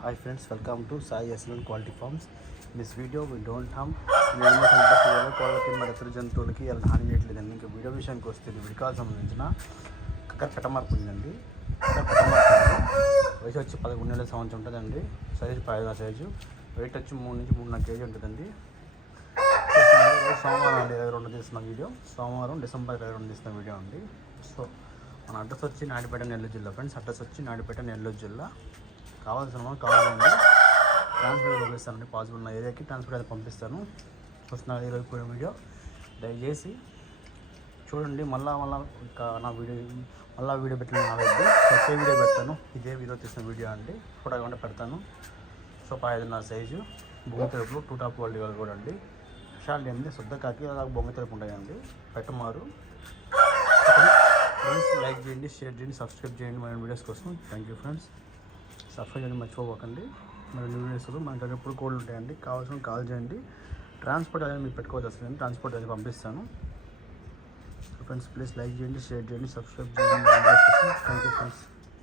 Hi friends welcome to Sai Excellent quality farms this video video don't don't కోళ్ళకి మరి ఇతర జంతువులకి ఎలా హాని చేయట్లేదండి ఇంకా వీడియో విషయానికి వస్తే ఇది విడికాలు సంబంధించిన కక్కర్ పెట్టమార్పు ఉందండి. ఉంది. వయసు వచ్చి పదకొండు నెలల సంవత్సరం ఉంటుందండి. సైజు పదిహేను సైజు వెయిట్ వచ్చి మూడు నుంచి మూడున్నర కేజీ ఉంటుందండి. సోమవారం అండి ఇరవై రెండు తీసిన వీడియో సోమవారం డిసెంబర్ ఇరవై రెండు తీసిన వీడియో అండి. సో మన అడ్రస్ వచ్చి నాడిపేట నెల్లూరు జిల్లా ఫ్రెండ్స్ అడ్రస్ వచ్చి నాడిపేట నెల్లూరు జిల్లా. కావాల్సిన వాళ్ళు కావాలండి. ట్రాన్స్పోర్ట్ పంపిస్తానండి పాసిబుల్ ఉన్న ఏరియాకి ట్రాన్స్పోర్ట్ అయితే పంపిస్తాను. చూస్తున్నారు ఈరోజు కూడా వీడియో దయచేసి చూడండి మళ్ళా మళ్ళా ఇంకా నా వీడియో మళ్ళీ వీడియో పెట్టిన నావద్దు వీడియో పెడతాను ఇదే వీడియో తీసిన వీడియో అండి. ఫోటో కూడా పెడతాను. సో పదిన్నర సైజు బొమ్మ తెలుపులు టూ టాప్ క్వాలిటీ వాళ్ళు కూడా అండి. స్పెషాలిటీ ఏంటి శుద్ధ కాకి అలాగే బొమ్మ తెలుపు ఉంటాయండి. పెట్టమారు. ఫ్రెండ్స్ లైక్ చేయండి షేర్ చేయండి సబ్స్క్రైబ్ చేయండి. మన వీడియోస్ కోసం. థ్యాంక్ యూ ఫ్రెండ్స్ సబ్స్క్రైబ్ చేయండి మర్చిపోకండి. మరి న్యూ వీడియోస్ మనకి దగ్గర ఎప్పుడు కోల్డ్ ఉంటాయండి. కావాల్సిన కాల్ చేయండి. ట్రాన్స్పోర్ట్ అనేది మీరు పెట్టుకోవచ్చు అసలు. నేను ట్రాన్స్పోర్ట్ అనేది పంపిస్తాను. ఫ్రెండ్స్ ప్లీజ్ లైక్ చేయండి షేర్ చేయండి సబ్స్క్రైబ్ చేయండి. Thank you friends